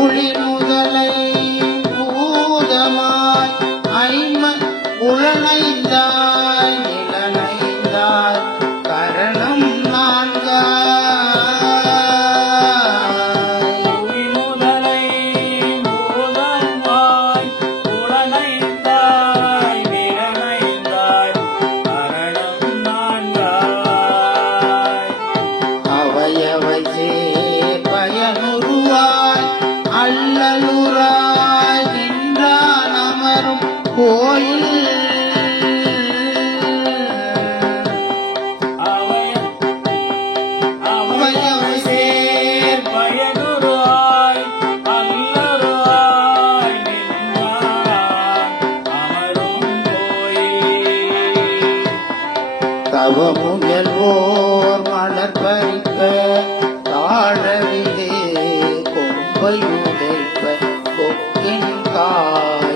உளி முதலை பூதமாய் உளனைந்தாய் நிலனைந்தாய் கரணம் நான்காய். உளி முதலை பூதமாய் உளனைந்தாய் நிலனைந்தாய் கரணம் நான்காய். அவையவை பயனுருவாய் அல்லலுராய் நின்றான் அமரும் கோயில். அவையவை சேர் பயனுருவாய் அல்லலுராய் நின்றான் அமரும் கோயில். தவமுயல்வோர் மலர் பறிக்க தாழவிலே கொம்பையுடைப்ப கொக்கின் கால்.